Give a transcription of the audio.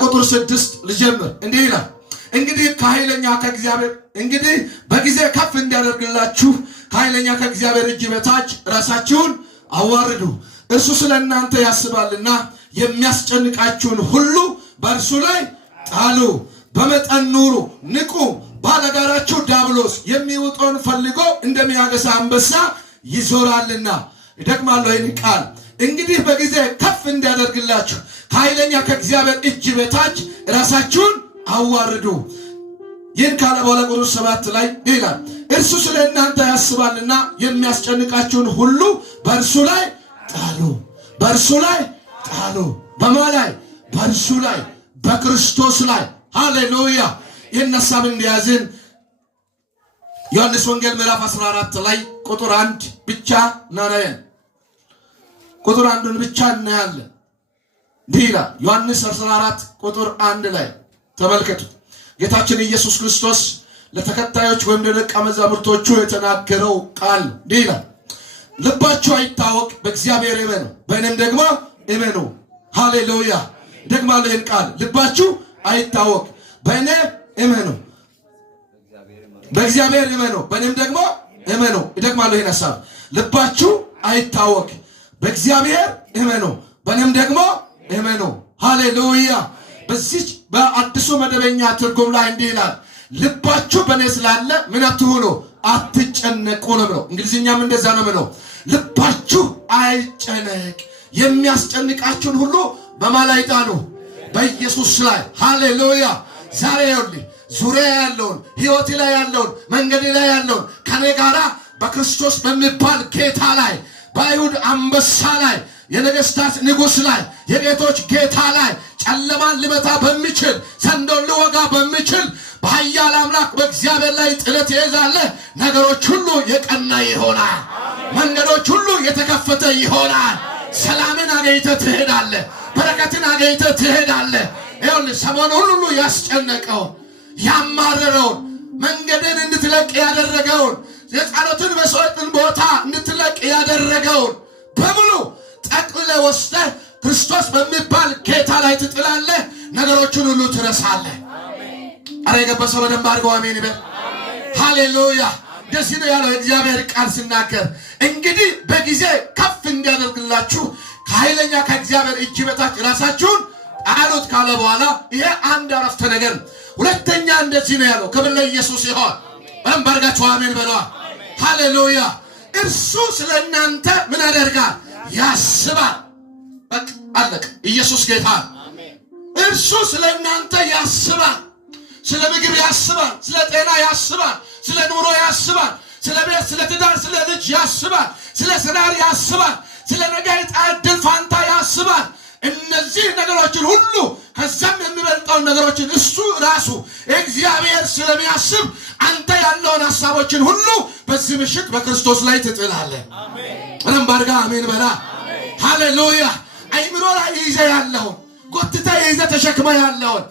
ከቁጥር 6 ልጀምር። እንዲህ ይላል እንግዲህ ከኃይለኛ ከእግዚአብሔር እንግዲህ በጊዜ ከፍ እንዲያደርግላችሁ ከኃይለኛ ከእግዚአብሔር እጅ በታች ራሳችሁን አዋርዱ። እርሱ ስለ እናንተ ያስባልና የሚያስጨንቃችሁን ሁሉ በእርሱ ላይ ጣሉ። በመጠን ኑሩ፣ ንቁ። ባለጋራችሁ ዲያብሎስ የሚውጠውን ፈልጎ እንደሚያገሳ አንበሳ ይዞራልና። ይደግማለሁ ይህን ቃል እንግዲህ በጊዜ ከፍ እንዲያደርግላችሁ ከኃይለኛ ከእግዚአብሔር እጅ በታች ራሳችሁን አዋርዱ። ይህን ካለ በኋላ ቁጥር 7 ላይ ይላል እርሱ ስለ እናንተ ያስባልና የሚያስጨንቃችሁን ሁሉ በእርሱ ላይ ጣሉ። በእርሱ ላይ ጣሉ። በማ ላይ? በእርሱ ላይ፣ በክርስቶስ ላይ። ሃሌሉያ። ይህን ሐሳብ እንዲያዝን ዮሐንስ ወንጌል ምዕራፍ 14 ላይ ቁጥር 1 ብቻ እናያለን። ቁጥር 1ን ብቻ እናያለን። ዲላ ዮሐንስ 14 ቁጥር 1 ላይ ተመልከቱ። ጌታችን ኢየሱስ ክርስቶስ ለተከታዮች ወይም ለደቀ መዛሙርቶቹ የተናገረው ቃል ዲላ ልባችሁ አይታወክ፣ በእግዚአብሔር እመኑ፣ በእኔም ደግሞ እመኑ። ሃሌሉያ። ደግማለሁ ይህን ቃል ልባችሁ አይታወክ፣ በእኔ እመኑ፣ በእግዚአብሔር እመኑ፣ በእኔም ደግሞ እመኑ። ደግማለሁ ይህን ሐሳብ ልባችሁ አይታወክ፣ በእግዚአብሔር እመኑ፣ በእኔም ደግሞ እመኑ። ሃሌሉያ። በዚህ በአዲሱ መደበኛ ትርጉም ላይ እንዲህ ይላል ልባችሁ በእኔ ስላለ ምን አትሁኑ፣ አትጨነቁ ነው ብለው። እንግሊዝኛም እንደዛ ነው ብለው። ልባችሁ አይጨነቅ። የሚያስጨንቃችሁን ሁሉ በማላይ ጣሉ፣ በኢየሱስ ላይ። ሃሌሉያ። ዛሬ ይኸውልህ ዙሪያ ያለውን ህይወቴ ላይ ያለውን መንገዴ ላይ ያለውን ከኔ ጋራ በክርስቶስ በሚባል ጌታ ላይ በአይሁድ አንበሳ ላይ የነገስታት ንጉሥ ላይ የጌቶች ጌታ ላይ ጨለማን ሊመታ በሚችል ዘንዶን ሊወጋ በሚችል በኃያል አምላክ በእግዚአብሔር ላይ ጥለት ይይዛለህ። ነገሮች ሁሉ የቀና ይሆናል። መንገዶች ሁሉ የተከፈተ ይሆናል። ሰላምን አገኝተህ ትሄዳለህ። በረከትን አገኝተህ ትሄዳለህ። ይኸውልህ ሰሞኑን ሁሉ ያስጨነቀውን ያማረረውን መንገድን እንድትለቅ ያደረገውን የጸሎትን መስዋዕትን ቦታ እንድትለቅ ያደረገውን በሙሉ ጠቅልለህ ወስደህ ክርስቶስ በሚባል ጌታ ላይ ትጥላለህ። ነገሮችን ሁሉ ትረሳለህ። አረ የገባሰው በደንብ አድርገው አሜን ይበል። ሃሌሉያ። ደስ ነው ያለው እግዚአብሔር ቃል ሲናገር እንግዲህ በጊዜ ከፍ እንዲያደርግላችሁ ከኃይለኛ ከእግዚአብሔር እጅ በታች ራሳችሁን ጣሉት ካለ በኋላ ይሄ አንድ አረፍተ ነገር። ሁለተኛ እንደዚህ ነው ያለው። ክብር ለኢየሱስ ይሁን። በደንብ አድርጋችሁ አሜን በለዋ። ሃሌሉያ። እርሱ ስለ እናንተ ምን ያደርጋል? ያስባል። በቃ አለቀ። ኢየሱስ ጌታ። እርሱ ስለ እናንተ ያስባል። ስለ ምግብ ያስባል፣ ስለ ጤና ያስባል፣ ስለ ኑሮ ያስባል፣ ስለ ቤት፣ ስለ ትዳር፣ ስለ ልጅ ያስባል፣ ስለ ስራር ያስባል፣ ስለ ነገ ዕድል ፋንታ ያስባል። እነዚህ ነገሮችን ሁሉ ከዛም የሚበልጠውን ነገሮችን እሱ ራሱ እግዚአብሔር ስለሚያስብ አንተ ያለውን ሐሳቦችን ሁሉ በዚህ ምሽት በክርስቶስ ላይ ትጥላለህ። አሜን ባርጋ አሜን በላ። ሃሌሉያ። አይምሮ ላይ ይዘህ ያለውን ጎትተህ ይዘህ ተሸክመህ ያለውን